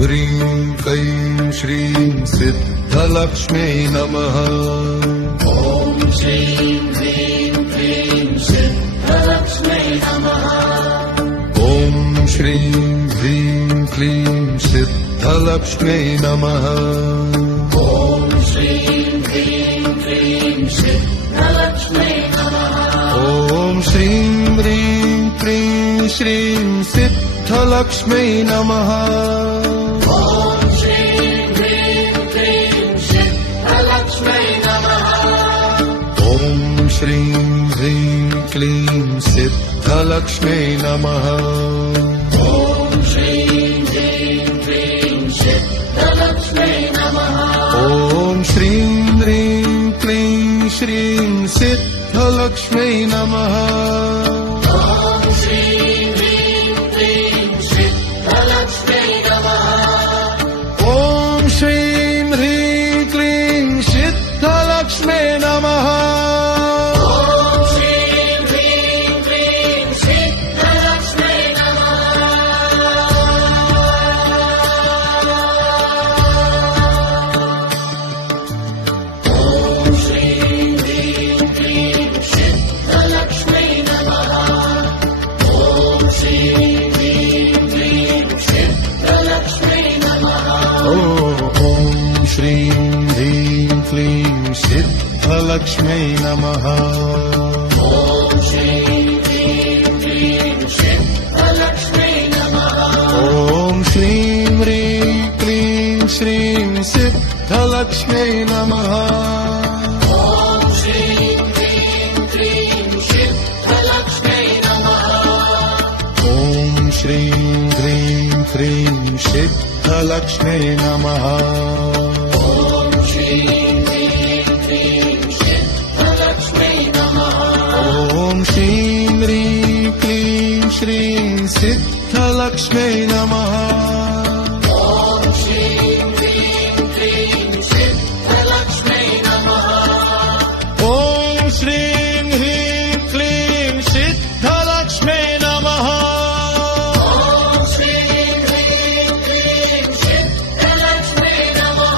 ह्रीं क्लीं श्रीं सिद्धलक्ष्म्यै नमः। ॐ श्रीं ह्रीं क्लीं सिद्धलक्ष्म्यै नमः। ॐ श्रीं ह्रीं क्लीं सिद्धलक्ष्म्यै नमः। ॐ श्रीं ह्रीं क्लीं सिद्धलक्ष्म्यै नमः। ॐ श्रीं ह्रीं क्लीं श्रीं सिद्धलक्ष्म्यै नमः। ॐ श्रीं ह्रीं क्लीं सिद्धलक्ष्म्यै नमः। ॐ श्रीं ह्रीं क्लीं सिद्धलक्ष्म्यै नमः। ॐ श्रीं ह्रीं क्लीं सिद्धलक्ष्म्यै नमः। ॐ श्रीं ह्रीं क्लीं श्रीं सिद्धलक्ष्म्यै नमः। ॐ श्रीं ह्रीं क्लीं सिद्धलक्ष्म्यै नमः। ॐ श्रीं ह्रीं क्लीं सिद्धलक्ष्म्यै नमः। ॐ श्रीं ह्रीं क्लीं सिद्धलक्ष्म्यै नमः। ॐ श्रीं ह्रीं क्लीं सिद्धलक्ष्म्यै नमः। ॐ श्रीं ह्रीं क्लीं सिद्धलक्ष्म्यै नमः। ॐ श्रीं ह्रीं क्लीं सिद्धलक्ष्म्यै नमः। ॐ श्रीं ह्रीं क्लीं सिद्धलक्ष्म्यै नमः। ॐ श्रीं ह्रीं क्लीं श्रीं सिद्धलक्ष्म्यै नमः। ॐ श्रीं ह्रीं क्लीं सिद्धलक्ष्म्यै नमः। ॐ श्रीं ह्रीं क्लीं सिद्धलक्ष्म्यै नमः। ॐ श्रीं ह्रीं क्लीं सिद्धलक्ष्म्यै नमः। ॐ श्रीं ह्रीं क्लीं श्रीं सिद्धलक्ष्म्यै नमः। ॐ श्रीं ह्रीं क्लीं सिद्धलक्ष्म्यै नमः। ॐ श्रीं ह्रीं क्लीं सिद्धलक्ष्म्यै नमः। ॐ श्रीं ह्रीं क्लीं सिद्धलक्ष्म्यै नमः।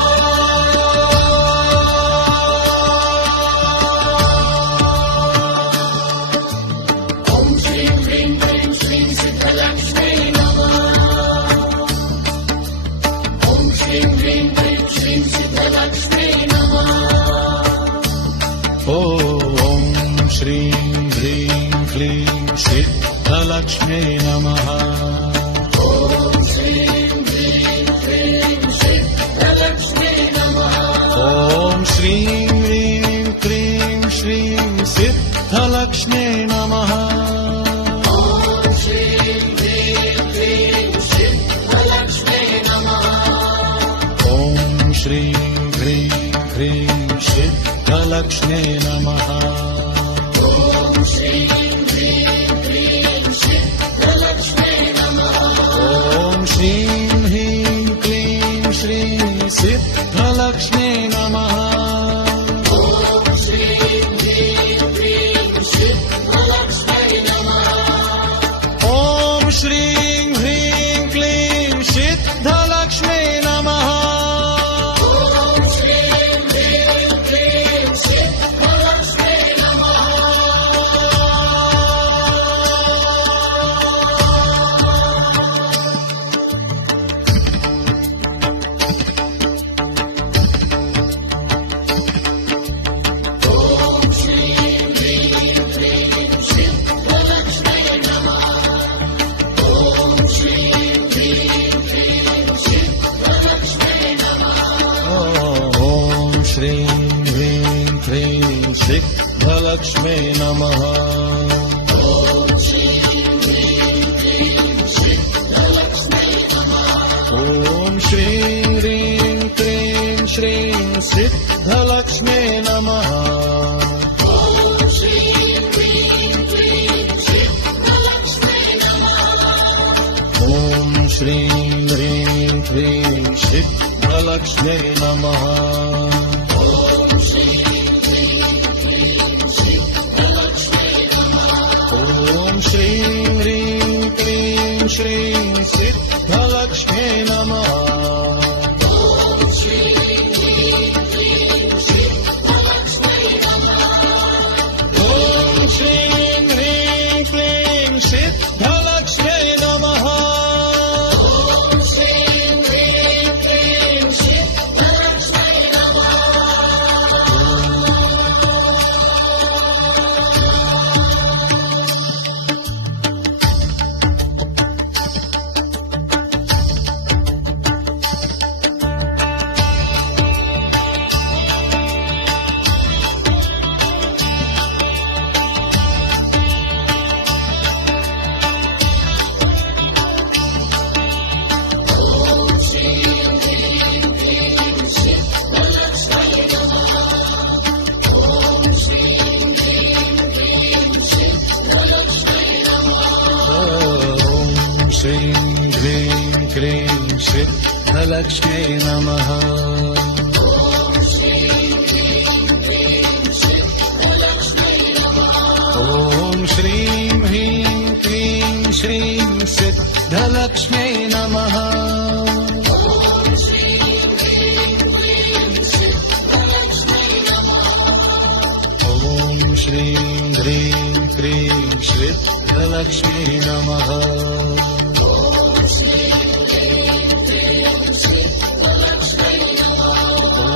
ॐ श्रीं ह्रीं क्लीं श्रीं सिद्धलक्ष्म्यै नमः। ॐ श्रीं ह्रीं क्लीं श्रीं सिद्धलक्ष्म्यै नमः। ॐ श्रीं ह्रीं क्लीं सिद्धलक्ष्म्यै नमः। ॐ श्रीं ह्रीं क्लीं सिद्धलक्ष्म्यै नमः। ॐ श्रीं ह्रीं क्लीं श्रीं सिद्धलक्ष्म्यै नमः। ॐ श्रीं ह्रीं क्लीं सिद्धलक्ष्म्यै नमः। ॐ श्रीं ह्रीं क्लीं सिद्धलक्ष्म्यै नमः। ॐ श्रीं ह्रीं क्लीं सिद्धलक्ष्म्यै नमः। ॐ श्रीं ह्रीं क्लीं श्रीं सिद्धलक्ष्म्यै नमः। ॐ श्रीं ह्रीं क्लीं सिद्धलक्ष्म्यै नमः। ॐ श्रीं ह्रीं क्लीं सिद्धलक्ष्म्यै नमः। ॐ श्रीं ह्रीं क्लीं सिद्धलक्ष्म्यै नमः। ॐ श्रीं ह्रीं क्लीं सिद्धलक्ष्म्यै नमः। ॐ श्रीं ह्रीं क्लीं सिद्धलक्ष्म्यै नमः। ॐ श्रीं ह्रीं क्लीं सिद्धलक्ष्म्यै नमः। ॐ श्रीं ह्रीं क्लीं सिद्धलक्ष्म्यै नमः। ॐ श्रीं ह्रीं क्लीं श्रीं सिद्धलक्ष्म्यै नमः। ॐ श्रीं ह्रीं क्लीं सिद्धलक्ष्म्यै नमः। ॐ श्रीं ह्रीं क्लीं सिद्धलक्ष्म्यै नमः। ॐ श्रीं ह्रीं क्लीं सिद्धलक्ष्म्यै नमः। ॐ श्रीं ह्रीं क्लीं श्रीं सिद्धलक्ष्म्यै सिद्धलक्ष्म्यै नमः ॐ श्रीं ह्रीं क्लीं सिद्धलक्ष्म्यै नमः श्रीं ह्रीं क्लीं सिद्धलक्ष्म्यै नमः ॐ श्रीं ह्रीं क्लीं श्रीं सिद्धलक्ष्म्यै नमः ॐ श्रीं ह्रीं क्लीं सिद्धलक्ष्म्यै नमः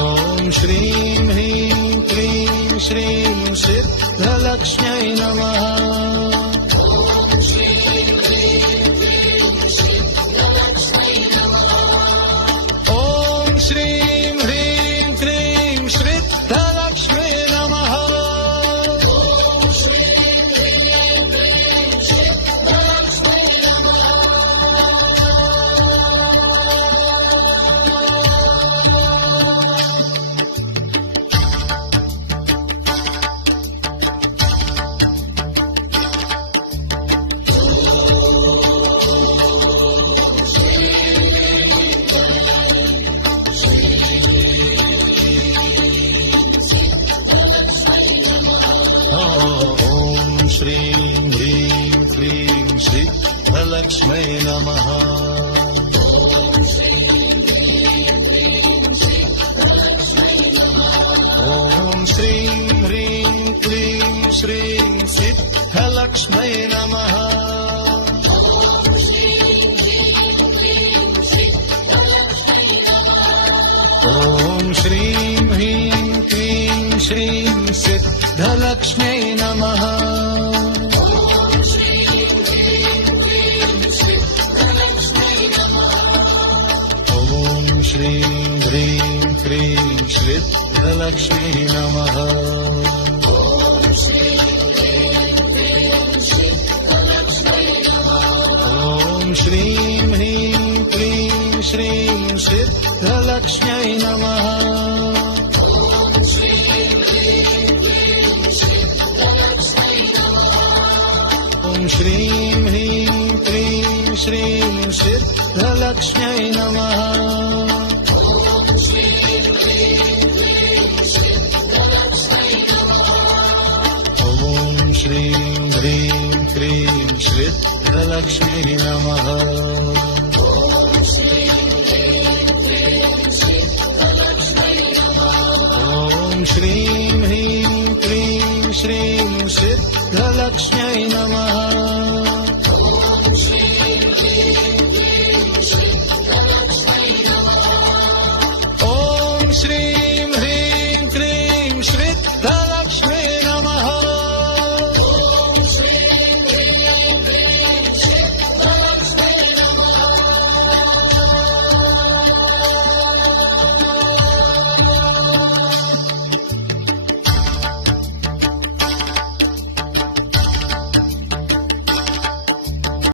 ॐ श्रीं ह्रीं क्लीं श्रीं सिद्धलक्ष्म्यै नमः ॐ श्रीं ह्रीं क्लीं सिद्धलक्ष्म्यै नमः ॐ श्रीं ह्रीं क्लीं सिद्धलक्ष्म्यै नमः ॐ श्रीं ह्रीं क्लीं श्रीं सिद्धलक्ष्म्यै नमः ॐ श्रीं ह्रीं क्लीं श्रीं सिद्धलक्ष्म्यै नमः ॐ श्रीं ह्रीं क्लीं सिद्धलक्ष्म्यै नमः ॐ श्रीं ह्रीं क्लीं श्रीं सिद्धलक्ष्म्यै नमः ॐ श्रीं ह्रीं क्लीं श्रीं सिद्धलक्ष्म्यै नमः ॐ श्रीं ह्रीं क्लीं सिद्धलक्ष्म्यै नमः ॐ श्रीं ह्रीं क्लीं श्रीं सिद्धलक्ष्म्यै नमः